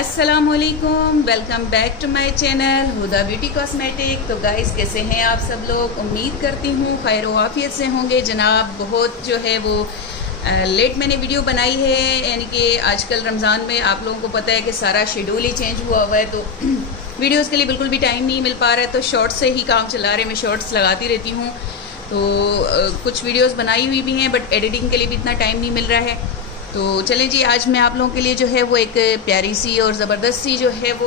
अस्सलामुअलैकुम, welcome back to my channel Huda Beauty Cosmetic. तो guys, कैसे हैं आप सब लोग? उम्मीद करती हूँ खैर व आफियत से होंगे जनाब। बहुत जो है वो लेट मैंने वीडियो बनाई है, यानी कि आजकल रमज़ान में आप लोगों को पता है कि सारा शेड्यूल ही चेंज हुआ हुआ है, तो वीडियोस के लिए बिल्कुल भी टाइम नहीं मिल पा रहा है। तो शॉर्ट्स से ही काम चला रहे, मैं शॉर्ट्स लगाती रहती हूँ। तो कुछ वीडियोस बनाई हुई भी हैं, बट एडिटिंग के लिए भी इतना टाइम नहीं मिल रहा है। तो चलें जी, आज मैं आप लोगों के लिए जो है वो एक प्यारी सी और ज़बरदस्त सी जो है वो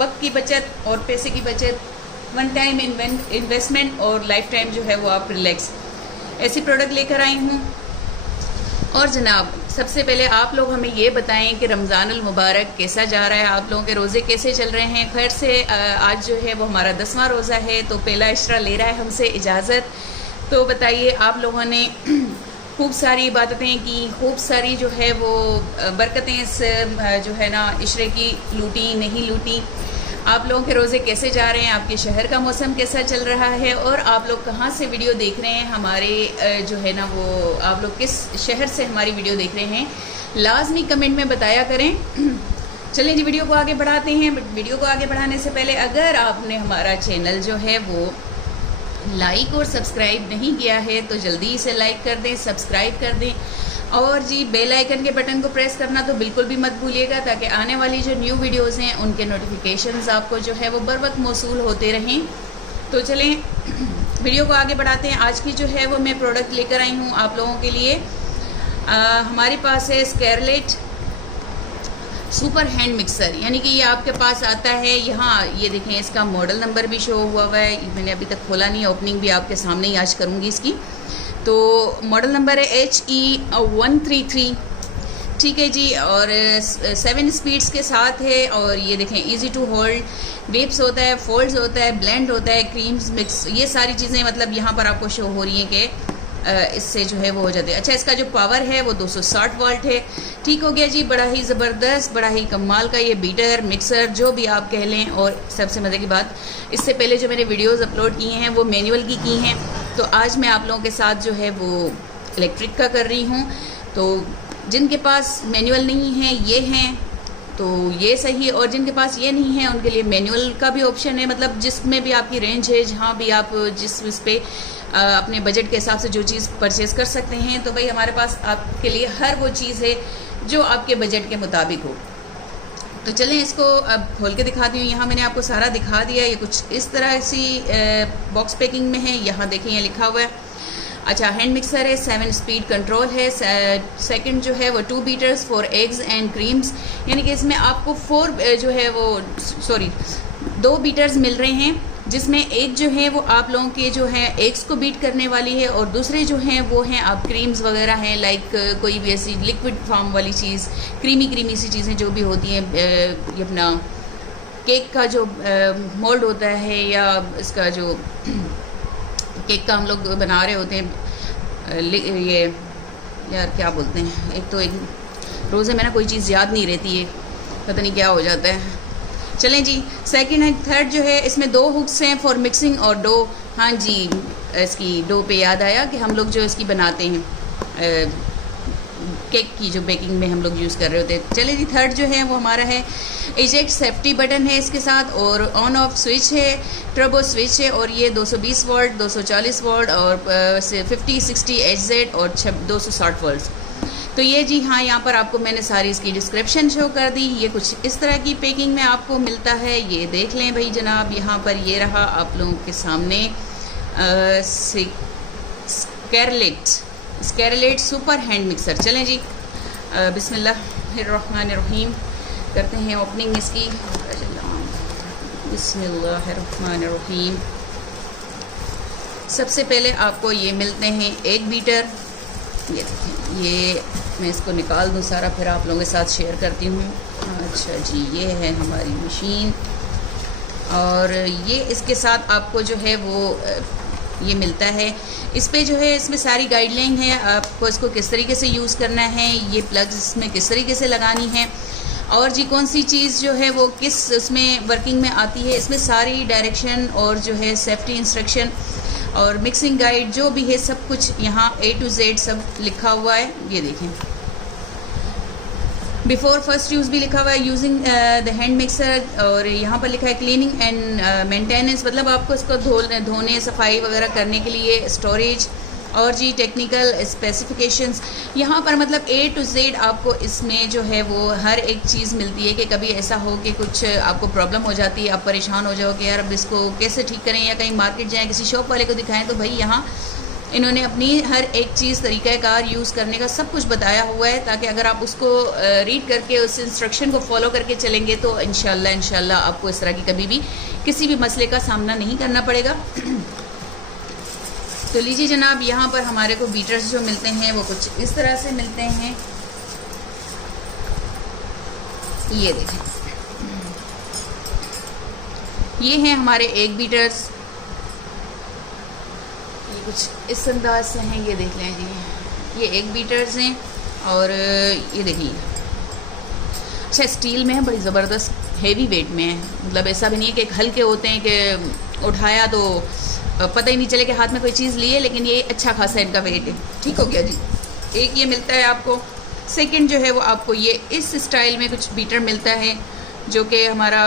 वक्त की बचत और पैसे की बचत, वन टाइम इन्वेस्टमेंट और लाइफ टाइम जो है वो आप रिलैक्स ऐसी प्रोडक्ट लेकर आई हूँ। और जनाब, सबसे पहले आप लोग हमें ये बताएं कि रमज़ानुल मुबारक कैसा जा रहा है, आप लोगों के रोज़े कैसे चल रहे हैं। खैर से आज जो है वो हमारा 10वां रोज़ा है, तो पहला इश्रा ले रहा है हमसे इजाज़त। तो बताइए, आप लोगों ने खूब सारी इबादतें की, खूब सारी जो है वो बरकतें इस जो है ना इशरे की लूटी नहीं लूटी। आप लोगों के रोज़े कैसे जा रहे हैं, आपके शहर का मौसम कैसा चल रहा है, और आप लोग कहाँ से वीडियो देख रहे हैं हमारे जो है ना वो आप लोग किस शहर से हमारी वीडियो देख रहे हैं, लाजमी कमेंट में बताया करें। चलें जी, वीडियो को आगे बढ़ाते हैं। बट वीडियो को आगे बढ़ाने से पहले अगर आपने हमारा चैनल जो है वो लाइक और सब्सक्राइब नहीं किया है तो जल्दी से लाइक कर दें, सब्सक्राइब कर दें, और जी बेल आइकन के बटन को प्रेस करना तो बिल्कुल भी मत भूलिएगा, ताकि आने वाली जो न्यू वीडियोस हैं उनके नोटिफिकेशंस आपको जो है वो बर वक्त मौसूल होते रहें। तो चलें वीडियो को आगे बढ़ाते हैं। आज की जो है वो मैं प्रोडक्ट लेकर आई हूँ आप लोगों के लिए। हमारे पास है स्कैरलेट सुपर हैंड मिक्सर, यानी कि ये आपके पास आता है। यहाँ ये देखें, इसका मॉडल नंबर भी शो हुआ है, मैंने अभी तक खोला नहीं, ओपनिंग भी आपके सामने ही आज करूँगी इसकी। तो मॉडल नंबर है HE133, ठीक है जी, और 7 स्पीड्स के साथ है। और ये देखें, इजी टू होल्ड, वेप्स होता है, फोल्ड्स होता है, ब्लेंड होता है, क्रीम्स मिक्स, ये सारी चीज़ें मतलब यहाँ पर आपको शो हो रही हैं कि इससे जो है वो हो जाते हैं। अच्छा, इसका जो पावर है वो 260 वाट है। ठीक हो गया जी, बड़ा ही ज़बरदस्त, बड़ा ही कमाल का ये बीटर मिक्सर जो भी आप कह लें। और सबसे मज़े की बात, इससे पहले जो मैंने वीडियोस अपलोड किए हैं वो मैनुअल की हैं, तो आज मैं आप लोगों के साथ जो है वो इलेक्ट्रिक का कर रही हूँ। तो जिनके पास मैनुअल नहीं है ये हैं तो ये सही है, और जिनके पास ये नहीं है उनके लिए मैनुअल का भी ऑप्शन है, मतलब जिसमें भी आपकी रेंज है, जहाँ भी आप जिस उस पे अपने बजट के हिसाब से जो चीज़ परचेज़ कर सकते हैं। तो भाई हमारे पास आपके लिए हर वो चीज़ है जो आपके बजट के मुताबिक हो। तो चलें इसको अब खोल के दिखाती हूँ। यहाँ मैंने आपको सारा दिखा दिया। ये कुछ इस तरह सी बॉक्स पैकिंग में है। यहाँ देखिए, ये लिखा हुआ है। अच्छा, हैंड मिक्सर है, 7 स्पीड कंट्रोल है, सेकंड जो है वो 2 beaters for eggs and creams, यानी कि इसमें आपको 2 बीटर्स मिल रहे हैं, जिसमें एक जो है वो आप लोगों के जो है एग्स को बीट करने वाली है, और दूसरे जो हैं वो हैं आप क्रीम्स वगैरह हैं, लाइक कोई भी ऐसी लिक्विड फॉर्म वाली चीज़, क्रीमी सी चीज़ें जो भी होती हैं, ये अपना केक का जो मोल्ड होता है, या इसका जो केक का हम लोग बना रहे होते हैं, ये यार क्या बोलते हैं, एक तो एक रोज़े में ना कोई चीज़ याद नहीं रहती है, पता नहीं क्या हो जाता है। चलें जी, सेकंड एंड थर्ड जो है इसमें 2 हुक्स हैं फॉर मिक्सिंग और डो। हाँ जी, इसकी डो पे याद आया कि हम लोग जो इसकी बनाते हैं केक की जो बेकिंग में हम लोग यूज़ कर रहे होते हैं। चलिए जी, थर्ड जो है वो हमारा है इजेक्ट सेफ्टी बटन है इसके साथ, और ऑन ऑफ स्विच है, टर्बो स्विच है, और ये 220 वोल्ट, 240 वोल्ट, और 50, 60 HZ और 260 वोल्ट। तो ये जी हाँ, यहाँ पर आपको मैंने सारी इसकी डिस्क्रिप्शन शो कर दी। ये कुछ इस तरह की पैकिंग में आपको मिलता है, ये देख लें भाई जनाब। यहाँ पर ये रहा आप लोगों के सामने स्कैरलेट सुपर हैंड मिक्सर। चलें जी, बिस्मिल्लाहिर्रहमानिर्रहीम करते हैं ओपनिंग इसकी। बिस्मिल्लाहिर्रहमानिर्रहीम। सबसे पहले आपको ये मिलते हैं 1 बीटर। ये देखें, ये मैं इसको निकाल दूँ सारा, फिर आप लोगों के साथ शेयर करती हूँ। अच्छा जी, ये है हमारी मशीन, और ये इसके साथ आपको जो है वो ये मिलता है। इस पे जो है इसमें सारी गाइडलाइन है, आपको इसको किस तरीके से यूज़ करना है, ये प्लग्स इसमें किस तरीके से लगानी है, और जी कौन सी चीज़ जो है वो किस उसमें वर्किंग में आती है। इसमें सारी डायरेक्शन और जो है सेफ्टी इंस्ट्रक्शन और मिक्सिंग गाइड जो भी है सब कुछ यहाँ A to Z सब लिखा हुआ है। ये देखें, बिफोर फर्स्ट यूज़ भी लिखा हुआ है, यूजिंग द हैंड मिक्सर, और यहाँ पर लिखा है क्लीनिंग एंड मेंटेनेंस, मतलब आपको इसको धोने सफाई वगैरह करने के लिए, स्टोरेज, और जी टेक्निकल स्पेसिफिकेशंस। यहाँ पर मतलब A to Z आपको इसमें जो है वो हर एक चीज़ मिलती है कि कभी ऐसा हो कि कुछ आपको प्रॉब्लम हो जाती है, आप परेशान हो जाओ कि यार अब इसको कैसे ठीक करें, या कहीं मार्केट जाएँ किसी शॉप वाले को दिखाएं, तो भाई यहाँ इन्होंने अपनी हर एक चीज़ तरीक़ाकार यूज़ करने का सब कुछ बताया हुआ है, ताकि अगर आप उसको रीड करके उस इंस्ट्रक्शन को फॉलो करके चलेंगे तो इंशाल्लाह आपको इस तरह की कभी भी किसी भी मसले का सामना नहीं करना पड़ेगा। तो लीजिए जनाब, यहाँ पर हमारे को बीटर्स जो मिलते हैं वो कुछ इस तरह से मिलते हैं। ये देखें, ये हैं हमारे एक बीटर्स, ये कुछ इस अंदाज से हैं, ये देख लें जी, ये एक बीटर्स हैं। और ये देखिए, अच्छा स्टील में है, बड़ी ज़बरदस्त हेवी वेट में है, मतलब ऐसा भी नहीं है कि हल्के होते हैं कि उठाया तो पता ही नहीं चले कि हाथ में कोई चीज़ ली है, लेकिन ये अच्छा खासा इनका वेट है। ठीक हो गया जी, एक ये मिलता है आपको। सेकंड जो है वो आपको ये इस स्टाइल में कुछ बीटर मिलता है, जो कि हमारा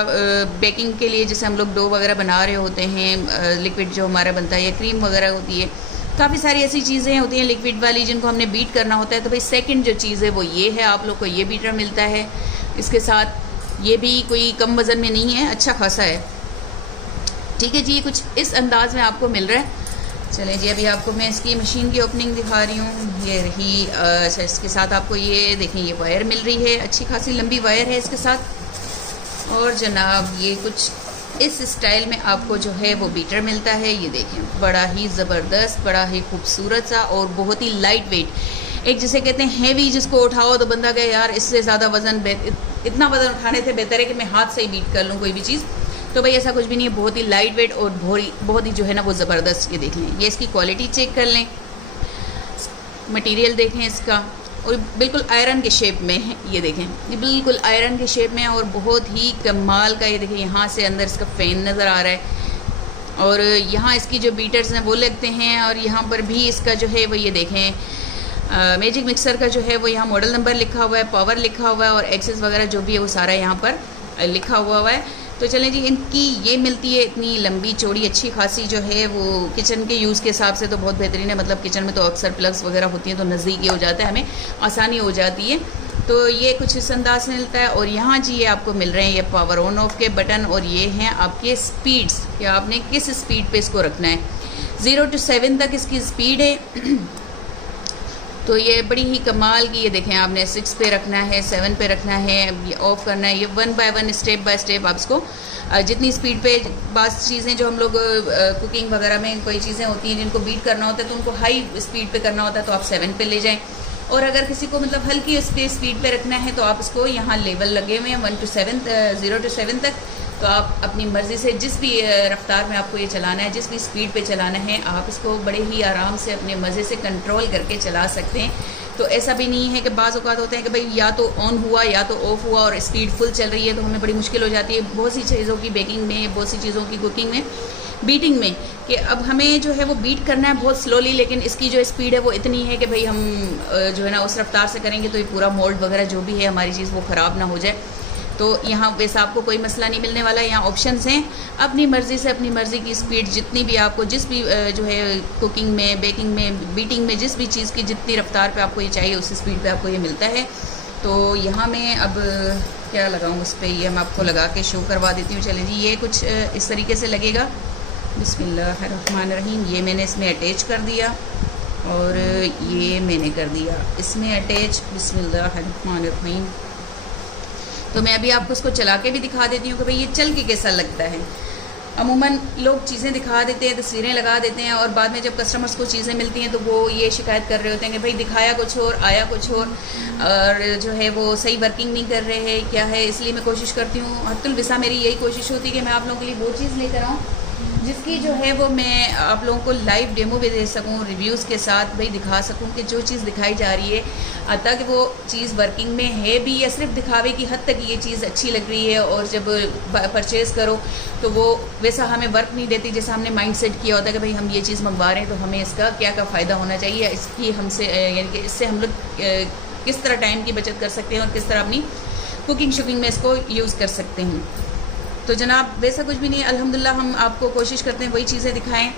बेकिंग के लिए, जैसे हम लोग डो वगैरह बना रहे होते हैं, लिक्विड जो हमारा बनता है, या क्रीम वगैरह होती है, काफ़ी सारी ऐसी चीज़ें होती हैं लिक्विड वाली जिनको हमने बीट करना होता है। तो भाई सेकंड जो चीज़ है वो ये है, आप लोग को ये बीटर मिलता है। इसके साथ ये भी कोई कम वज़न में नहीं है, अच्छा खासा है। ठीक है जी, ये कुछ इस अंदाज़ में आपको मिल रहा है। चलें जी, अभी आपको मैं इसकी मशीन की ओपनिंग दिखा रही हूँ। ये रही, अच्छा इसके साथ आपको ये देखें, ये वायर मिल रही है, अच्छी खासी लंबी वायर है इसके साथ। और जनाब ये कुछ इस स्टाइल में आपको जो है वो बीटर मिलता है। ये देखें, बड़ा ही ज़बरदस्त, बड़ा ही खूबसूरत सा, और बहुत ही लाइट वेट। एक जिसे कहते हैं हैवी, जिसको उठाओ तो बंदा कहे यार इससे ज़्यादा वज़न, इतना वज़न उठाने से बेहतर है कि मैं हाथ से ही बीट कर लूँ कोई भी चीज़। तो भाई ऐसा कुछ भी नहीं है, बहुत ही लाइट वेट और बहुत ही जो है ना वो ज़बरदस्त। ये देख लें, ये इसकी क्वालिटी चेक कर लें, मटेरियल देखें इसका, और बिल्कुल आयरन के शेप में है। ये देखें, ये बिल्कुल आयरन के शेप में है और बहुत ही कमाल का। ये देखें, यहाँ से अंदर इसका फ़ैन नज़र आ रहा है, और यहाँ इसकी जो बीटर्स हैं वो लगते हैं, और यहाँ पर भी इसका जो है वो ये देखें, मैजिक मिक्सर का जो है वो यहाँ मॉडल नंबर लिखा हुआ है, पावर लिखा हुआ है, और एक्सेस वगैरह जो भी है वो सारा यहाँ पर लिखा हुआ है। तो चलें जी, इनकी ये मिलती है इतनी लंबी चौड़ी अच्छी खासी, जो है वो किचन के यूज़ के हिसाब से तो बहुत बेहतरीन है। मतलब किचन में तो अक्सर प्लग्स वगैरह होती हैं तो नज़दीक हो जाता है, हमें आसानी हो जाती है। तो ये कुछ इस अंदाज से मिलता है। और यहाँ जी ये आपको मिल रहे हैं ये पावर ऑन ऑफ के बटन, और ये हैं आपके स्पीड्स, कि आपने किस स्पीड पे इसको रखना है। 0 to 7 तक इसकी स्पीड है। तो ये बड़ी ही कमाल की, ये देखें, आपने 6 पे रखना है, 7 पे रखना है, ये ऑफ़ करना है। ये 1 by 1 स्टेप बाय स्टेप आप इसको जितनी स्पीड पे, बात चीज़ें जो हम लोग कुकिंग वगैरह में कोई चीज़ें होती हैं जिनको बीट करना होता है तो उनको हाई स्पीड पे करना होता है, तो आप 7 पे ले जाएं। और अगर किसी को मतलब हल्की स्पीड पे रखना है तो आप इसको, यहाँ लेवल लगे हुए हैं 1 to 7, 0 to 7 तक। तो आप अपनी मर्ज़ी से जिस भी रफ्तार में आपको ये चलाना है, जिस भी स्पीड पे चलाना है, आप इसको बड़े ही आराम से अपने मज़े से कंट्रोल करके चला सकते हैं। तो ऐसा भी नहीं है कि बाज़ औक़ात होते हैं कि भाई या तो ऑन हुआ या तो ऑफ़ हुआ और स्पीड फुल चल रही है, तो हमें बड़ी मुश्किल हो जाती है बहुत सी चीज़ों की बेकिंग में, बहुत सी चीज़ों की कुकिंग में, बीटिंग में, कि अब हमें जो है वो बीट करना है बहुत स्लोली, लेकिन इसकी जो स्पीड है वो इतनी है कि भाई हम जो है ना उस रफ्तार से करेंगे तो ये पूरा मोल्ड वगैरह जो भी है हमारी चीज़ वो ख़राब ना हो जाए। तो यहाँ वैसा आपको कोई मसला नहीं मिलने वाला। यहाँ ऑप्शंस हैं, अपनी मर्ज़ी से अपनी मर्ज़ी की स्पीड जितनी भी आपको, जिस भी जो है कुकिंग में, बेकिंग में, बीटिंग में, जिस भी चीज़ की जितनी रफ्तार पे आपको ये चाहिए उस स्पीड पे आपको ये मिलता है। तो यहाँ मैं अब क्या लगाऊँ उस पर, ये मैं आपको लगा के शो करवा देती हूँ। चलें जी, ये कुछ इस तरीके से लगेगा। बिस्मिल्लाहिर्रहमानिर्रहीम। ये मैंने इसमें अटैच कर दिया, और ये मैंने कर दिया इसमें अटैच। बिस्मिल्लाहिर्रहमानिर्रहीम। तो मैं अभी आपको उसको चला के भी दिखा देती हूँ कि भाई ये चल के कैसा लगता है। अमूमन लोग चीज़ें दिखा देते हैं, तस्वीरें लगा देते हैं, और बाद में जब कस्टमर्स को चीज़ें मिलती हैं तो वो ये शिकायत कर रहे होते हैं कि भाई दिखाया कुछ और, आया कुछ और जो है वो सही वर्किंग नहीं कर रहे हैं, क्या है। इसलिए मैं कोशिश करती हूँ, हत्तुल विसा मेरी यही कोशिश होती है कि मैं आप लोगों के लिए वो चीज़ लेकर आऊँ जिसकी जो है वो मैं आप लोगों को लाइव डेमो भी दे सकूं, रिव्यूज़ के साथ भाई दिखा सकूं कि जो चीज़ दिखाई जा रही है तक वो चीज़ वर्किंग में है भी, या सिर्फ दिखावे की हद तक ये चीज़ अच्छी लग रही है, और जब परचेज़ करो तो वो वैसा हमें वर्क नहीं देती जैसा हमने माइंड सेट किया होता है कि भाई हम ये चीज़ मंगवा रहे हैं तो हमें इसका क्या फ़ायदा होना चाहिए, इसकी हमसे यानी कि इससे हम लोग किस तरह टाइम की बचत कर सकते हैं और किस तरह अपनी कुकिंग शुकिंग में इसको यूज़ कर सकते हैं। तो जनाब वैसा कुछ भी नहीं, अल्हम्दुलिल्लाह हम आपको कोशिश करते हैं वही चीज़ें दिखाएं,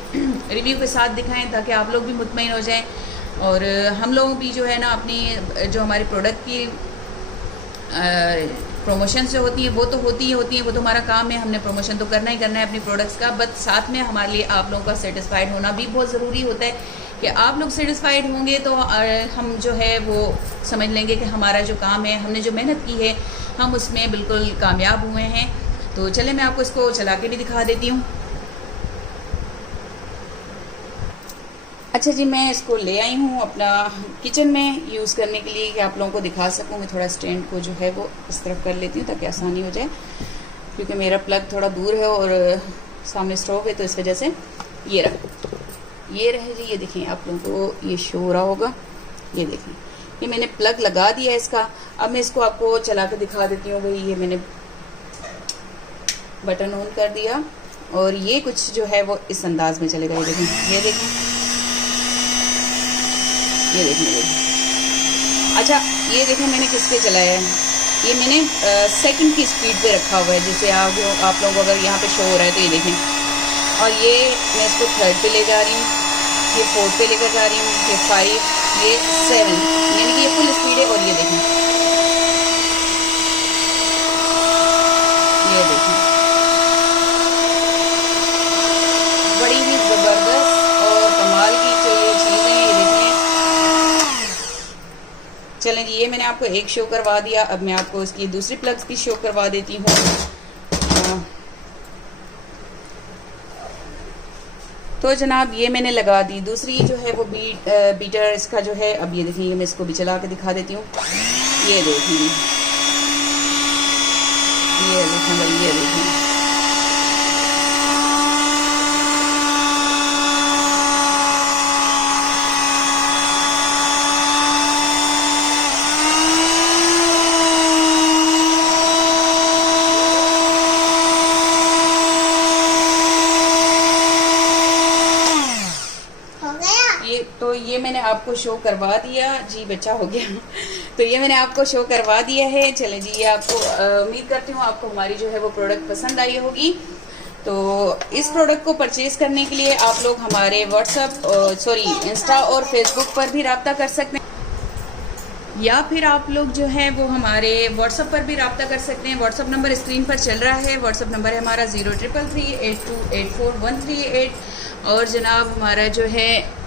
रिव्यू के साथ दिखाएं, ताकि आप लोग भी मुतमईन हो जाएं और हम लोग भी जो है ना अपनी जो हमारी प्रोडक्ट की प्रमोशन जो होती हैं वो तो होती हैं, वो तो हमारा काम है, हमने प्रमोशन तो करना ही करना है अपनी प्रोडक्ट्स का, बट साथ में हमारे लिए आप लोगों का सेटिस्फाइड होना भी बहुत ज़रूरी होता है कि आप लोग सेटिस्फाइड होंगे तो हम जो है वो समझ लेंगे कि हमारा जो काम है, हमने जो मेहनत की है, हम उसमें बिल्कुल कामयाब हुए हैं। तो चले मैं आपको इसको चला के भी दिखा देती हूँ। अच्छा जी, मैं इसको ले आई हूँ अपना किचन में यूज़ करने के लिए कि आप लोगों को दिखा सकूँ। मैं थोड़ा स्टैंड को जो है वो इस तरफ कर लेती हूँ ताकि आसानी हो जाए, क्योंकि मेरा प्लग थोड़ा दूर है और सामने स्टोव है, तो इस वजह से ये रहे जी। ये देखें, आप लोगों को ये शो हो रहा होगा, ये देखें ये मैंने प्लग लगा दिया इसका। अब मैं इसको आपको चला के दिखा देती हूँ। भाई ये मैंने बटन ऑन कर दिया और ये कुछ जो है वो इस अंदाज में चलेगा। ये देखें, ये देखें, ये देखें। अच्छा ये देखें मैंने किस पे चलाया है, ये मैंने सेकंड की स्पीड पे रखा हुआ है, जैसे आप लोगों को अगर यहाँ पे शो हो रहा है तो ये देखें। और ये मैं इसको 3rd पे ले जा रही हूँ, ये 4th पे लेकर जा रही हूँ, ये 5, ये 7, यानी कि ये फुल स्पीड है। और ये देखें, ये देखें, बड़ी ही ज़बरदस्त और कमाल की चीज़ें हैं। ये देखें। चलें जी, ये मैंने आपको एक शो करवा दिया, अब मैं आपको इसकी दूसरी प्लग्स की शो करवा देती हूँ। तो जनाब ये मैंने लगा दी दूसरी जो है वो बीटर इसका जो है। अब ये देखिए, मैं इसको भी चला के दिखा देती हूँ। ये देखें, ये देखें भाई, ये देखें। तो ये मैंने आपको शो करवा दिया जी, बच्चा हो गया। तो ये मैंने आपको शो करवा दिया है। चले जी, ये आपको उम्मीद करती हूँ आपको हमारी जो है वो प्रोडक्ट पसंद आई होगी। तो इस प्रोडक्ट को परचेज करने के लिए आप लोग हमारे इंस्टा और फेसबुक पर भी रब्ता कर सकते हैं, या फिर आप लोग जो है वो हमारे व्हाट्सअप पर भी रब्ता कर सकते हैं। व्हाट्सअप नंबर स्क्रीन पर चल रहा है। व्हाट्सअप नंबर है हमारा 033382844138। और जनाब हमारा जो है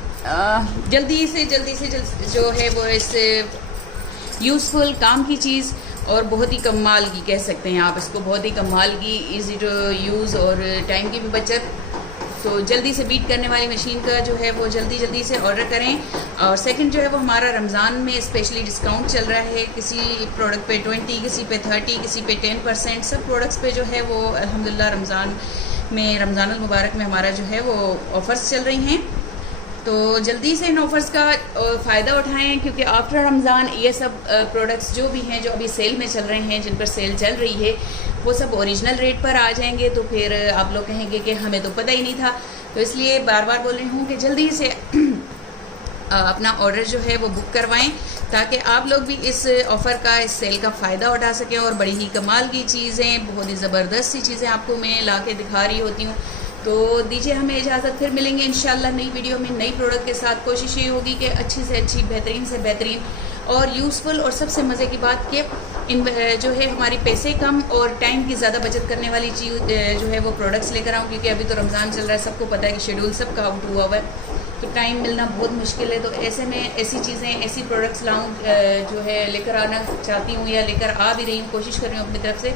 जल्दी से जो है वो इस यूज़फुल काम की चीज़ और बहुत ही कमाल की कह सकते हैं आप इसको, बहुत ही कमाल की, इजी टू यूज़ और टाइम की भी बचत। तो जल्दी से बीट करने वाली मशीन का जो है वो जल्दी से ऑर्डर करें। और सेकंड जो है वो हमारा रमज़ान में स्पेशली डिस्काउंट चल रहा है, किसी प्रोडक्ट पे 20, किसी पे 30, किसी पे 10%, सब प्रोडक्ट्स पे जो है वो अल्हम्दुलिल्लाह रमज़ान अल मुबारक में हमारा जो है वो ऑफ़र्स चल रही हैं। तो जल्दी से इन ऑफ़र्स का फ़ायदा उठाएं, क्योंकि आफ्टर रमज़ान ये सब प्रोडक्ट्स जो भी हैं जो अभी सेल में चल रहे हैं, जिन पर सेल चल रही है, वो सब ओरिजिनल रेट पर आ जाएंगे। तो फिर आप लोग कहेंगे कि हमें तो पता ही नहीं था। तो इसलिए बार बार बोल रही हूँ कि जल्दी से अपना ऑर्डर जो है वो बुक करवाएं, ताकि आप लोग भी इस ऑफ़र का, इस सेल का फ़ायदा उठा सकें। और बड़ी ही कमाल की चीज़ें, बहुत ही ज़बरदस्त सी चीज़ें आपको मैं ला के दिखा रही होती हूँ। तो दीजिए हमें इजाज़त, फिर मिलेंगे इंशाल्लाह नई वीडियो में नई प्रोडक्ट के साथ। कोशिश ये होगी कि अच्छी से अच्छी, बेहतरीन से बेहतरीन और यूज़फुल, और सबसे मज़े की बात कि इन जो है हमारी पैसे कम और टाइम की ज़्यादा बचत करने वाली चीज़ जो है वो प्रोडक्ट्स लेकर आऊँ। क्योंकि अभी तो रमज़ान चल रहा है, सबको पता है कि शेड्यूल सबका आउट हुआ हुआ है, तो टाइम मिलना बहुत मुश्किल है। तो ऐसे में ऐसी चीज़ें, ऐसी प्रोडक्ट्स लाऊँ जो है लेकर आना चाहती हूँ, या लेकर आ भी रही हूँ, कोशिश कर रही हूँ अपनी तरफ से,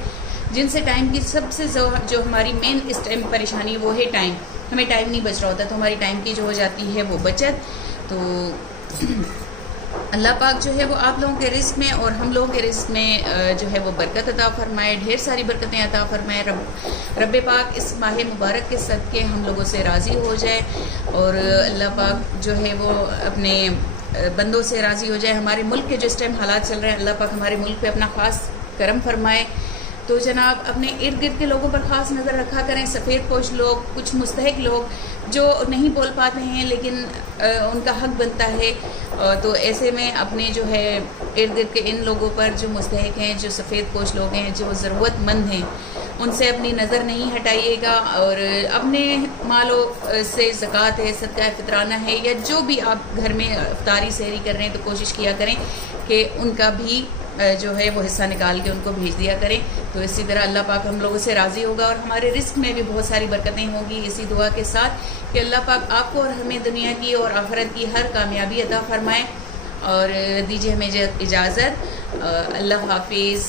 जिनसे टाइम की सबसे जो हमारी मेन इस टाइम परेशानी है वो है टाइम। हमें टाइम नहीं बच रहा होता, तो हमारी टाइम की जो हो जाती है वो बचत। तो अल्लाह पाक जो है वो आप लोगों के रिस्क में और हम लोगों के रिस्क में जो है वो बरकत अता फरमाए, ढेर सारी बरकतें अता फरमाए। रब पाक इस माह मुबारक के सदक़े हम लोगों से राज़ी हो जाए, और अल्लाह पाक जो है वो अपने बंदों से राज़ी हो जाए। हमारे मुल्क के जिस टाइम हालात चल रहे हैं, अल्लाह पाक हमारे मुल्क पे अपना ख़ास करम फरमाए। तो जनाब अपने इर्द गिर्द के लोगों पर ख़ास नज़र रखा करें। सफ़ेद पोश लोग, कुछ मुस्तहिक लोग जो नहीं बोल पाते हैं लेकिन उनका हक बनता है, तो ऐसे में अपने जो है इर्द गिर्द के इन लोगों पर जो मुस्तहिक हैं, जो सफ़ेद पोश लोग हैं, जो ज़रूरतमंद हैं, उनसे अपनी नज़र नहीं हटाइएगा। और अपने मालों से ज़कात है, सदका फ़ितराना है, या जो भी आप घर में इफ्तारी सहरी कर रहे हैं तो कोशिश किया करें कि उनका भी जो है वो हिस्सा निकाल के उनको भेज दिया करें। तो इसी तरह अल्लाह पाक हम लोगों से राज़ी होगा और हमारे रिस्क में भी बहुत सारी बरकतें होंगी, इसी दुआ के साथ कि अल्लाह पाक आपको और हमें दुनिया की और आखिरत की हर कामयाबी अता फ़रमाए। और दीजिए हमें इजाज़त। अल्लाह हाफिज़।